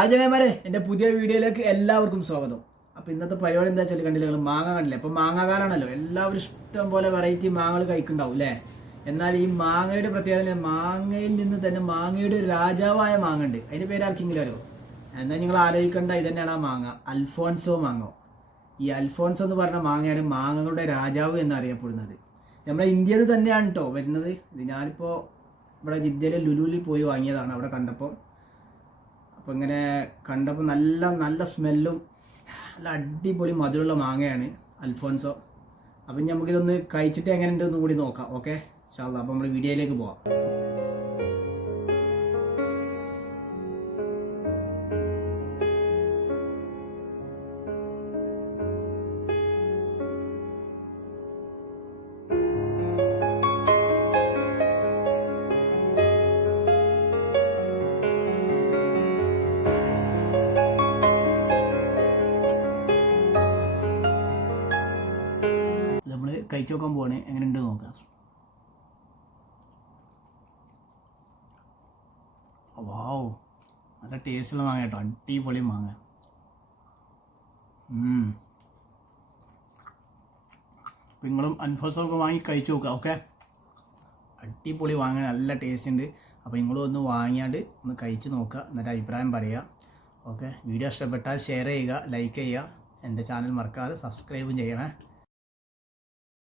ആചാര്യന്മാരെ എൻ്റെ പുതിയ വീഡിയോയിലേക്ക് എല്ലാവർക്കും സ്വാഗതം. അപ്പോൾ ഇന്നത്തെ പരിപാടി എന്താ വെച്ചാൽ കണ്ടില്ല, നിങ്ങൾ മാങ്ങ കണ്ടില്ലേ? അപ്പോൾ മാങ്ങാകാലാണല്ലോ, എല്ലാവരും ഇഷ്ടം പോലെ വെറൈറ്റി മാങ്ങകൾ കഴിക്കുന്നുണ്ടാവും അല്ലേ? എന്നാൽ ഈ മാങ്ങയുടെ പ്രത്യേകത, മാങ്ങയിൽ നിന്ന് തന്നെ മാങ്ങയുടെ ഒരു രാജാവായ മാങ്ങ ഉണ്ട്. അതിൻ്റെ പേര് ആർക്കെങ്കിലും അറിയോ? എന്നാൽ നിങ്ങൾ ആലോചിക്കേണ്ട ഇതന്നെയാണ് ആ മാങ്ങ, അൽഫോൺസോ മാങ്ങ. ഈ അൽഫോൺസോ എന്ന് പറഞ്ഞ മാങ്ങയാണ് മാങ്ങകളുടെ രാജാവ് എന്നറിയപ്പെടുന്നത്. നമ്മുടെ ഇന്ത്യയിൽ തന്നെയാണ് കേട്ടോ വരുന്നത്. ഇത് ഞാനിപ്പോൾ ഇവിടെ ജിദ്ദയിലെ ലുലുവിൽ പോയി വാങ്ങിയതാണ്. അവിടെ കണ്ടപ്പോൾ അപ്പോൾ ഇങ്ങനെ കണ്ടപ്പോൾ നല്ല നല്ല സ്മെല്ലും നല്ല അടിപൊളി മധുരമുള്ള മാങ്ങയാണ് അൽഫോൺസോ. അപ്പം നമുക്കിതൊന്ന് കഴിച്ചിട്ട് എങ്ങനെ ഉണ്ടെന്നും കൂടി നോക്കാം. ഓക്കെ ഇൻഷാ അല്ലാഹ്. അപ്പോൾ നമ്മൾ വീഡിയോയിലേക്ക് പോവാം. നമ്മൾ കഴിച്ചു നോക്കാൻ പോവാണ്, എങ്ങനെ ഉണ്ട് നോക്കാം. വാവ്, നല്ല ടേസ്റ്റുള്ള മാങ്ങ കേട്ടോ, അടിപൊളി മാങ്ങ. അപ്പം നിങ്ങളും അൽഫോൺസോ വാങ്ങി കഴിച്ചു നോക്കുക. ഓക്കെ, അടിപൊളി മാങ്ങ, നല്ല ടേസ്റ്റ് ഉണ്ട്. അപ്പോൾ നിങ്ങളും ഒന്ന് വാങ്ങിയാണ്ട് ഒന്ന് കഴിച്ച് നോക്കുക, എന്നിട്ട് അഭിപ്രായം പറയുക. ഓക്കെ, വീഡിയോ ഇഷ്ടപ്പെട്ടാൽ ഷെയർ ചെയ്യുക, ലൈക്ക് ചെയ്യുക, എൻ്റെ ചാനൽ മറക്കാതെ സബ്സ്ക്രൈബും ചെയ്യണേ.